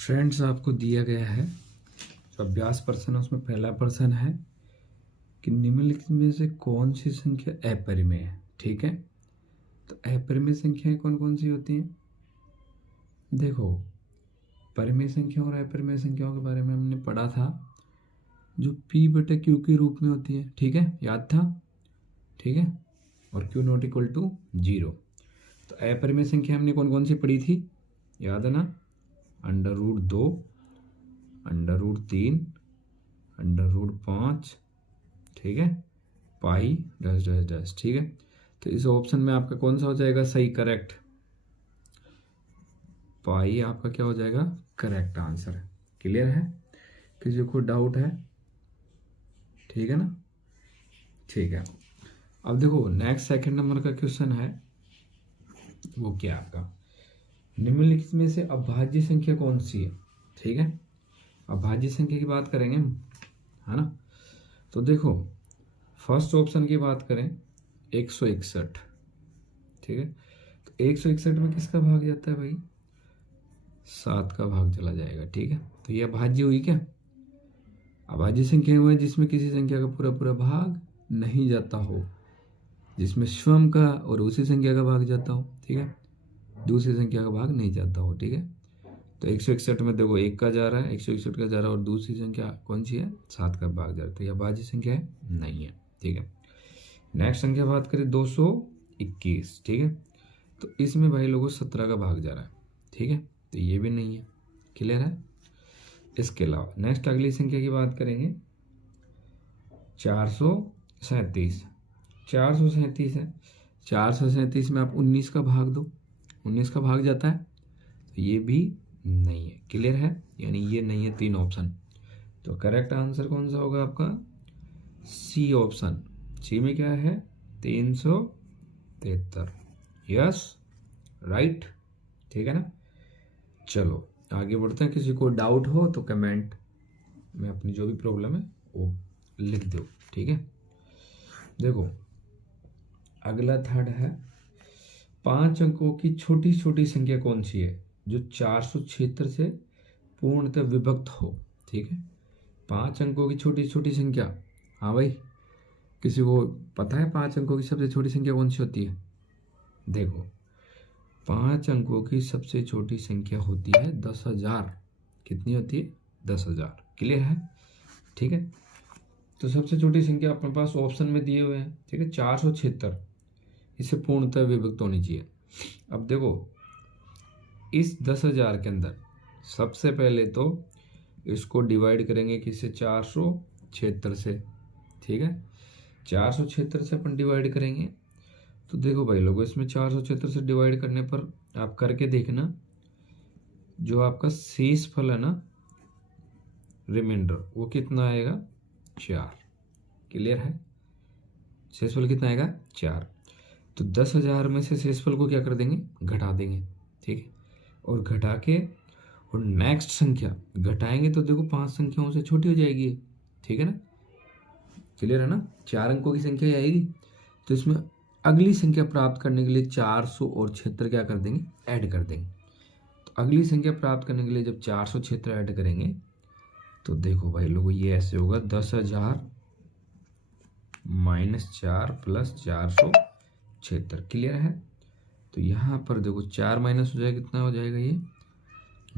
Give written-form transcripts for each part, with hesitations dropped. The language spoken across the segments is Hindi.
फ्रेंड्स, आपको दिया गया है जो अभ्यास प्रश्न है उसमें पहला प्रश्न है कि निम्नलिखित में से कौन सी संख्या अपरिमेय है। ठीक है, तो अपरिमेय संख्याएं कौन कौन सी होती हैं। देखो, परिमेय संख्या और अपरिमेय संख्याओं के बारे में हमने पढ़ा था, जो p/q के रूप में होती है। ठीक है, याद था। ठीक है, और q नॉट इक्वल टू 0। तो अपरिमेय संख्या हमने कौन कौन सी पढ़ी थी, याद है ना। √2, √3, √5, ठीक है, पाई डैश डैश डैश। ठीक है, तो इस ऑप्शन में आपका कौन सा हो जाएगा सही, करेक्ट। पाई आपका क्या हो जाएगा, करेक्ट आंसर। क्लियर है, किसी को डाउट है। ठीक है ना, ठीक है। अब देखो नेक्स्ट सेकंड नंबर का क्वेश्चन है, वो क्या आपका, निम्नलिखित में से अभाज्य संख्या कौन सी है। ठीक है, अभाज्य संख्या की बात करेंगे हम, है ना। तो देखो फर्स्ट ऑप्शन की बात करें 161। ठीक है, तो 161 में किसका भाग जाता है भाई, 7 का भाग चला जाएगा। ठीक है, तो ये अभाज्य हुई क्या। अभाज्य संख्या हुआ है जिसमें किसी संख्या का पूरा पूरा भाग नहीं जाता हो, जिसमें स्वयं का और उसी संख्या का भाग जाता हो। ठीक है, दूसरी संख्या का भाग नहीं जाता हो। ठीक है, तो 161 में देखो 1 का जा रहा है, 161 का जा रहा है, और दूसरी संख्या कौन सी है, 7 का भाग जा रहा है। तो यह अभाज्य संख्या है, नहीं है। ठीक है, नेक्स्ट संख्या बात करें 221। ठीक है, तो इसमें भाई लोगों 17 का भाग जा रहा है। ठीक है, तो ये भी नहीं है। क्लियर है। इसके अलावा नेक्स्ट अगली संख्या की बात करेंगे 437। 437 है, 437 में आप 19 का भाग दो, 19 का भाग जाता है, तो ये भी नहीं है। क्लियर है, यानी ये नहीं है, 3 ऑप्शन। तो करेक्ट आंसर कौन सा होगा आपका, सी ऑप्शन। सी में क्या है, 373। Yes, right. ठीक है ना। चलो आगे बढ़ते हैं। किसी को डाउट हो तो कमेंट में अपनी जो भी प्रॉब्लम है वो लिख दो। ठीक है, देखो अगला थर्ड है, 5 अंकों की छोटी छोटी संख्या कौन सी है जो 476 से पूर्णतः विभक्त हो। ठीक है, 5 अंकों की छोटी छोटी संख्या। हाँ भाई, किसी को पता है 5 अंकों की सबसे छोटी संख्या कौन सी होती है। देखो 5 अंकों की सबसे छोटी संख्या होती है 10,000। कितनी होती है, 10,000। क्लियर है। ठीक है, तो सबसे छोटी संख्या अपने पास ऑप्शन में दिए हुए हैं। ठीक है, 476, इसे पूर्णतः विभक्त होनी चाहिए। अब देखो इस 10,000 के अंदर सबसे पहले तो इसको डिवाइड करेंगे किससे, 476 से। ठीक है, 476 से अपन डिवाइड करेंगे, तो देखो भाई लोगों इसमें 476 से डिवाइड करने पर आप करके देखना, जो आपका शेष फल है ना, रिमाइंडर, वो कितना आएगा, 4। क्लियर है, शेषफल कितना आएगा, 4। तो 10,000 में से शेषफल को क्या कर देंगे, घटा देंगे। ठीक है, और घटा के और नेक्स्ट संख्या घटाएंगे तो देखो 5 संख्याओं से छोटी हो जाएगी। ठीक है ना, क्लियर है ना। 4 अंकों की संख्या आएगी, तो इसमें अगली संख्या प्राप्त करने के लिए 400 और 76 क्या कर देंगे, ऐड कर देंगे। तो अगली संख्या प्राप्त करने के लिए जब 476 ऐड करेंगे तो देखो भाई लोगों ये ऐसे होगा, 10,000 - 4 + 476। क्लियर है, तो यहाँ पर देखो 4 माइनस हो जाएगा, कितना हो जाएगा ये,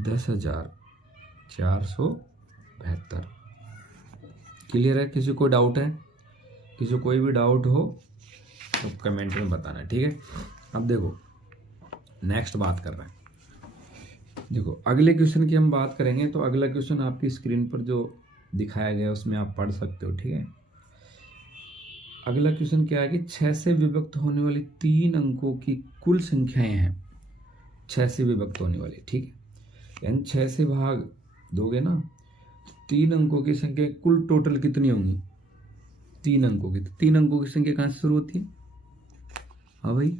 10,472। क्लियर है, किसी को डाउट है, किसी को कोई भी डाउट हो तो कमेंट में बताना। ठीक है, अब देखो नेक्स्ट बात कर रहे हैं। देखो अगले क्वेश्चन की हम बात करेंगे, तो अगला क्वेश्चन आपकी स्क्रीन पर जो दिखाया गया है उसमें आप पढ़ सकते हो। ठीक है, अगला क्वेश्चन क्या है कि 6 से विभक्त होने वाली 3 अंकों की कुल संख्याएं हैं। 6 से विभक्त होने वाली, ठीक है, यानी 6 से भाग दोगे ना, 3 अंकों की संख्या कुल टोटल कितनी होंगी, 3 अंकों की। तो 3 अंकों की संख्या कहाँ से शुरू होती है, हाँ भाई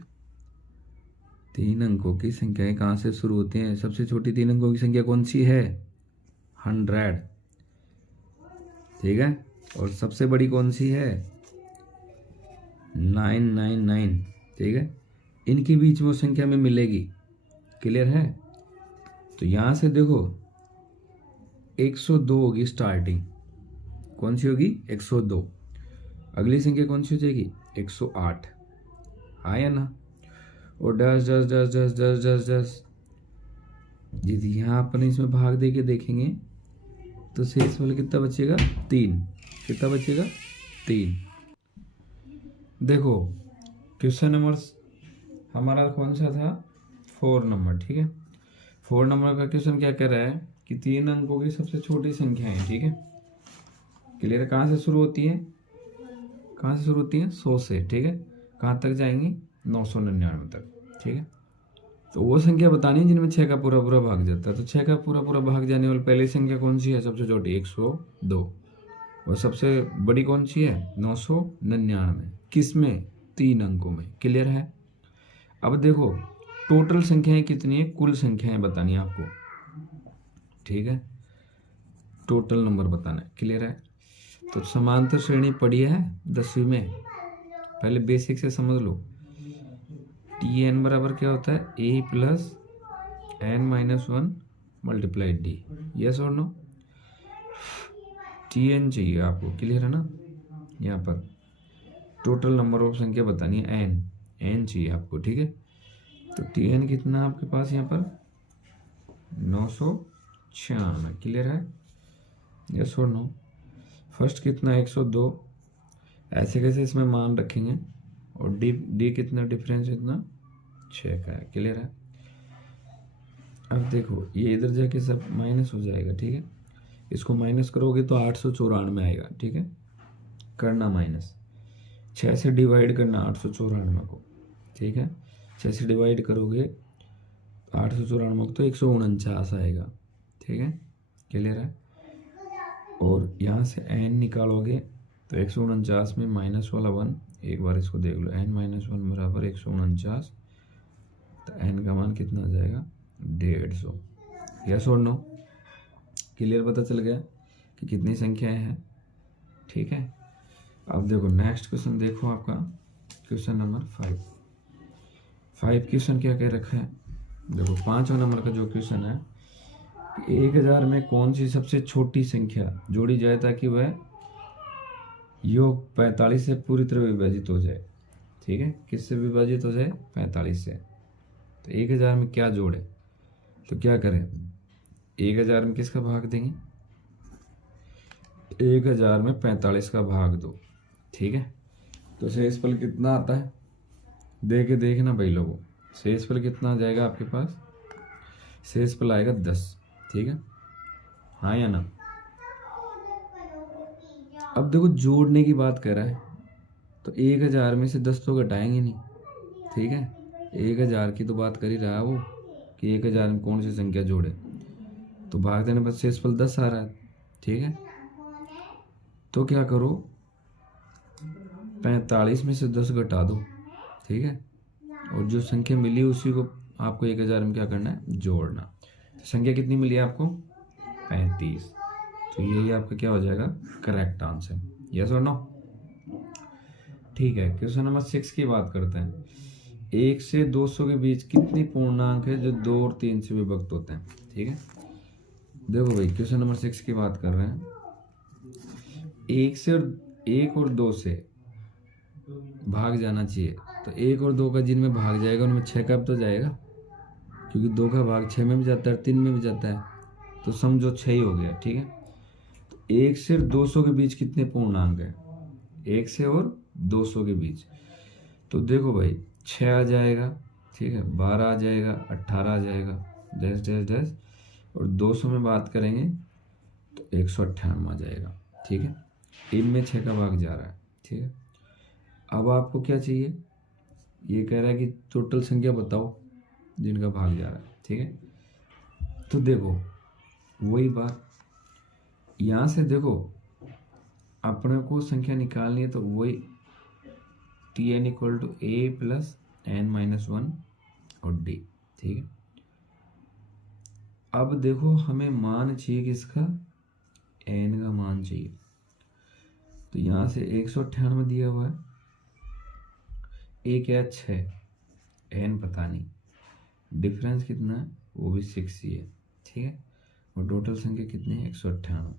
3 अंकों की संख्याएं कहाँ से शुरू होती हैं। सबसे छोटी 3 अंकों की संख्या कौन सी है, 100। ठीक है, और सबसे बड़ी कौन सी है, 999। ठीक है, इनके बीच में संख्या में मिलेगी। क्लियर है, तो यहाँ से देखो 102 होगी स्टार्टिंग, कौन सी होगी 102। अगली संख्या कौन सी हो जाएगी 108, आया ना। और डस डस डस डस डस डस डस, यदि यहाँ अपन इसमें भाग दे के देखेंगे तो शेष वाला कितना बचेगा 3, कितना बचेगा 3। देखो क्वेश्चन नंबर हमारा कौन सा था 4 नंबर, ठीक है। 4 नंबर का क्वेश्चन क्या कह रहा है कि 3 अंकों की सबसे छोटी संख्या है, ठीक है। क्लियर, कहाँ से शुरू होती है, कहाँ से शुरू होती है 100 से, ठीक है। कहाँ तक जाएंगी 999 तक, ठीक है। तो वो संख्या बतानी है जिनमें 6 का पूरा पूरा भाग जाता है। तो 6 का पूरा पूरा भाग जाने वाली पहली संख्या कौन सी है, सबसे छोटी 102, और सबसे बड़ी कौन सी है 999, किस में 3 अंकों में। क्लियर है। अब देखो टोटल संख्याएं कितनी है, कुल संख्याएं बतानी है आपको, ठीक है। टोटल नंबर बताना है, क्लियर है। तो समांतर श्रेणी पढ़ी है 10वीं में, पहले बेसिक से समझ लो। टी एन बराबर क्या होता है A plus N minus 1 multiplied D, yes और नो। टी एन चाहिए आपको, क्लियर है ना। यहाँ पर टोटल नंबर ऑफ संख्या बतानी है, एन एन चाहिए आपको, ठीक है। तो टी एन कितना आपके पास यहाँ पर 996, क्लियर है, यस और नो। फर्स्ट कितना 102, ऐसे कैसे इसमें मान रखेंगे, और डी डी कितना डिफरेंस इतना 6 का है, क्लियर है। अब देखो ये इधर जाके सब माइनस हो जाएगा, ठीक है। इसको माइनस करोगे तो 894 आएगा, ठीक है। करना माइनस 6 से डिवाइड करना 894 को, ठीक है। 6 से डिवाइड करोगे 894 को तो 149 आएगा, ठीक है, क्लियर है। और यहाँ से एन निकालोगे तो 149 में माइनस वाला 1, एक बार इसको देख लो, एन माइनस 1 बराबर 149, तो एन का मान कितना आ जाएगा 150, यस और नो। क्लियर, पता चल गया कि कितनी संख्याएं हैं, ठीक है। अब देखो नेक्स्ट क्वेश्चन, देखो आपका क्वेश्चन नंबर 5 क्वेश्चन क्या कह रखा है। देखो 5वां नंबर का जो क्वेश्चन है, 1000 में कौन सी सबसे छोटी संख्या जोड़ी जाए ताकि वह योग 45 से पूरी तरह विभाजित हो जाए, ठीक है। किससे विभाजित हो जाए 45 से। तो 1000 में क्या जोड़े, तो क्या करें 1000 में किसका भाग देंगे, 1000 में 45 का भाग दो, ठीक है। तो शेषफल कितना आता है दे के देखना भाई लोगों, शेषफल कितना आ जाएगा आपके पास, शेषफल आएगा 10, ठीक है, हाँ या ना। अब देखो जोड़ने की बात कर रहा है, तो 1000 में से 10 तो घटाएंगे नहीं, ठीक है। 1000 की तो बात कर ही रहा है वो कि 1000 में कौन सी संख्या जोड़े, तो भाग देने पर शेषफल 10 आ रहा है, ठीक है। तो क्या करो 45 में से 10 घटा दो, ठीक है, और जो संख्या मिली उसी को आपको 1000 में क्या करना है जोड़ना। तो संख्या कितनी मिली आपको 35, तो यही आपका क्या हो जाएगा करेक्ट आंसर, यस और नो। ठीक है, क्वेश्चन नंबर 6 की बात करते हैं। 1 से 200 के बीच कितनी पूर्णांक है जो 2 और 3 से विभक्त होते हैं, ठीक है। देखो भाई क्वेश्चन नंबर 6 की बात कर रहे हैं, 1 और 2 से भाग जाना चाहिए, तो 1 और 2 का जिनमें भाग जाएगा उनमें 6 का तो जाएगा, क्योंकि 2 का भाग 6 में भी जाता है 3 में भी जाता है, तो समझो 6 ही हो गया, ठीक है। तो 1 से 200 के बीच कितने पूर्णांक है, 1 से और 200 के बीच, तो देखो भाई 6 आ जाएगा, ठीक है, 12 आ जाएगा, 18 आ जाएगा, डैश डैश डैश, और 200 में बात करेंगे तो 198 आ जाएगा, ठीक है। इनमें 6 का भाग जा रहा है, ठीक है। अब आपको क्या चाहिए, ये कह रहा है कि टोटल संख्या बताओ जिनका भाग जा रहा है, ठीक है। तो देखो वही बात, यहाँ से देखो अपने को संख्या निकालनी है, तो वही T n equal to a plus N minus 1 और डी, ठीक है। अब देखो हमें मान चाहिए किसका, एन का मान चाहिए, तो यहाँ से 198 दिया हुआ है, ए क्या 6, एन पता नहीं, डिफरेंस कितना है वो भी 6 ही है, ठीक है। और टोटल संख्या कितनी है 198।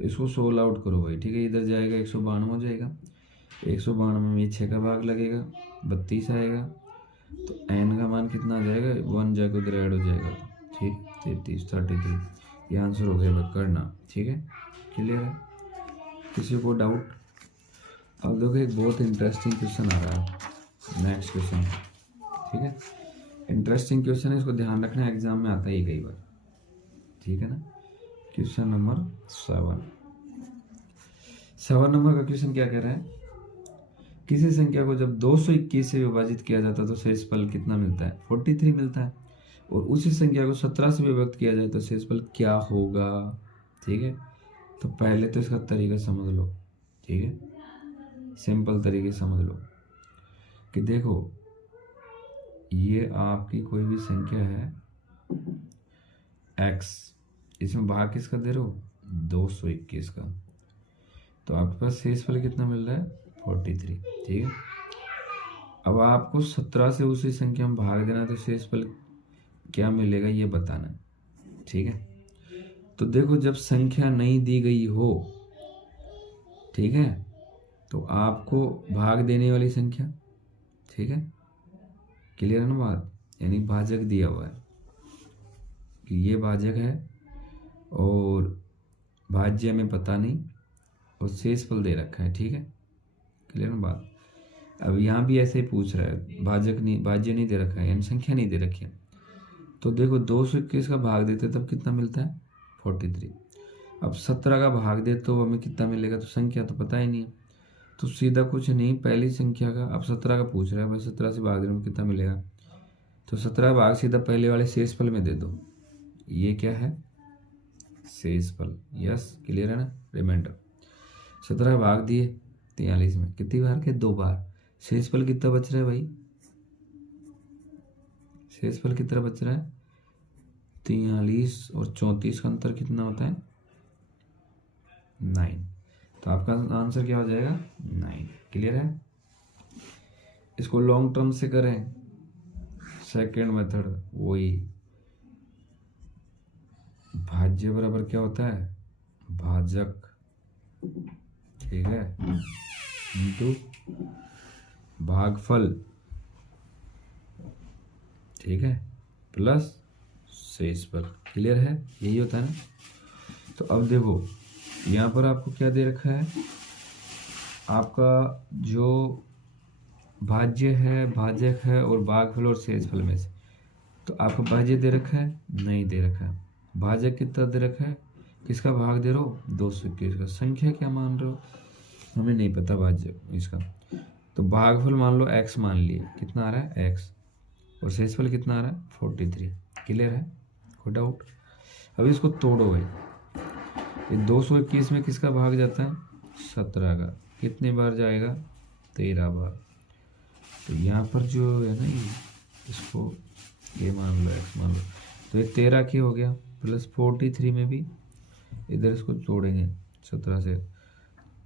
इसको सोल्व आउट करो भाई, ठीक है। इधर जाएगा 192 हो जाएगा, 192 में ये 6 का भाग लगेगा, 32 आएगा। तो n का मान कितना आ जाएगा, 1 जाकर उधर ऐड हो जाएगा, ठीक, 33 ये आंसर हो गया भाई करना, ठीक है। क्लियर है, किसी को डाउट? अब देखो एक बहुत इंटरेस्टिंग क्वेश्चन आ रहा है, नेक्स्ट क्वेश्चन, ठीक है। इंटरेस्टिंग क्वेश्चन है, इसको ध्यान रखना, एग्जाम में आता है कई बार, ठीक है ना। क्वेश्चन नंबर 7 नंबर का क्वेश्चन क्या कह रहा है, किसी संख्या को जब 221 से विभाजित किया जाता है तो शेषफल कितना मिलता है, 43 मिलता है। और उसी संख्या को 17 से विभक्त किया जाए तो शेषफल क्या होगा, ठीक है। तो पहले तो इसका तरीका समझ लो, ठीक है, सिंपल तरीके समझ लो कि देखो ये आपकी कोई भी संख्या है x, इसमें भाग किसका दे रहे हो, 221 का। तो आपके पास शेषफल कितना मिल रहा है, 43, ठीक है। अब आपको 17 से उसी संख्या में भाग देना, तो शेषफल क्या मिलेगा ये बताना, ठीक है। तो देखो जब संख्या नहीं दी गई हो, ठीक है, तो आपको भाग देने वाली संख्या, ठीक है, क्लियर है ना बात, यानी भाजक दिया हुआ है कि ये भाजक है और भाज्य में पता नहीं और शेषफल दे रखा है, ठीक है, क्लियर ना बात। अब यहाँ भी ऐसे ही पूछ रहा है, भाजक नहीं, भाज्य नहीं दे रखा है, यानी संख्या नहीं दे रखी है। तो देखो 221 का भाग देते तब कितना मिलता है, 43। अब 17 का भाग दे तो हमें कितना मिलेगा, तो संख्या तो पता ही नहीं है, तो सीधा कुछ नहीं, पहली संख्या का, अब 17 का पूछ रहा है भाई, 17 से भाग देने में कितना मिलेगा, तो 17 भाग सीधा पहले वाले शेषफल में दे दो, ये क्या है, शेषफल, यस, क्लियर है ना। रिमाइंडर 17 भाग दिए 43 में, कितनी बार के, 2 बार। शेषफल कितना बच रहा है भाई, शेषफल कितना बच रहा है, 43 और 34 का अंतर कितना होता है, 9। तो आपका आंसर क्या हो जाएगा, 9। क्लियर है। इसको लॉन्ग टर्म से करें, सेकेंड मेथड, वही भाज्य बराबर क्या होता है, भाजक, ठीक है, इंटू भागफल, ठीक है, प्लस शेषफल। क्लियर है, यही होता है ना। तो अब देखो यहाँ पर आपको क्या दे रखा है, आपका जो भाज्य है, भाजक है और भागफल और शेषफल में से, तो आपको भाज्य दे रखा है, नहीं दे रखा है। भाजक कितना दे रखा है, किसका भाग दे रहे हो, 221 का। संख्या क्या मान रहे हो, हमें नहीं पता भाज्य इसका, तो भागफल मान लो x मान लिए, कितना आ रहा है x, और शेषफल कितना आ रहा है 43। क्लियर है, कोई डाउट? अब इसको तोड़ो भाई, ये 221 में किसका भाग जाता है, 17 का, कितने बार जाएगा, 13 बार। तो यहाँ पर जो है ना ये, इसको ये मान लो x मान लो, तो ये 13 की हो गया, प्लस 43 में भी इधर इसको जोड़ेंगे 17 से,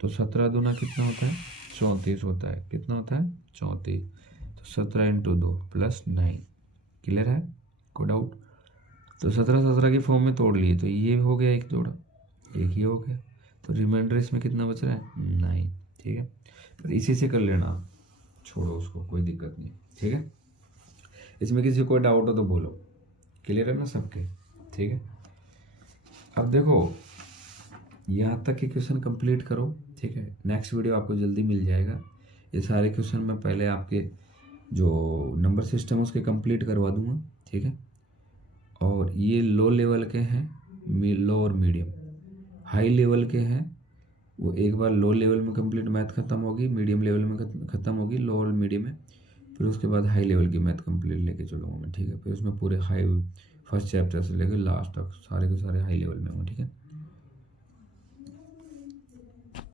तो 17 दूना कितना होता है, 34 होता है, कितना होता है 34, तो 17 इंटू 2 प्लस 9। क्लियर है, कोई डाउट? तो 17 की फॉर्म में तोड़ लिए, तो ये हो गया एक जोड़ा, एक ही हो गया, तो रिमाइंडर इसमें कितना बच रहा है, 9, ठीक है। पर इसी से कर लेना, छोड़ो उसको, कोई दिक्कत नहीं, ठीक है। इसमें किसी को डाउट हो तो बोलो, क्लियर है ना सबके, ठीक है। अब देखो यहाँ तक के क्वेश्चन कंप्लीट करो, ठीक है। नेक्स्ट वीडियो आपको जल्दी मिल जाएगा, ये सारे क्वेश्चन मैं पहले आपके जो नंबर सिस्टम है उसके कंप्लीट करवा दूंगा, ठीक है। और ये लो लेवल के हैं, लो और मीडियम, हाई लेवल के हैं, वो एक बार लो लेवल में कंप्लीट मैथ खत्म होगी, मीडियम लेवल में खत्म होगी, लो और मीडियम में, फिर उसके बाद हाई लेवल की मैथ कंप्लीट लेके चलूँगा मैं, ठीक है। फिर उसमें पूरे हाई फर्स्ट चैप्टर से लेकर लास्ट तक सारे के सारे हाई लेवल में होंगे, ठीक है।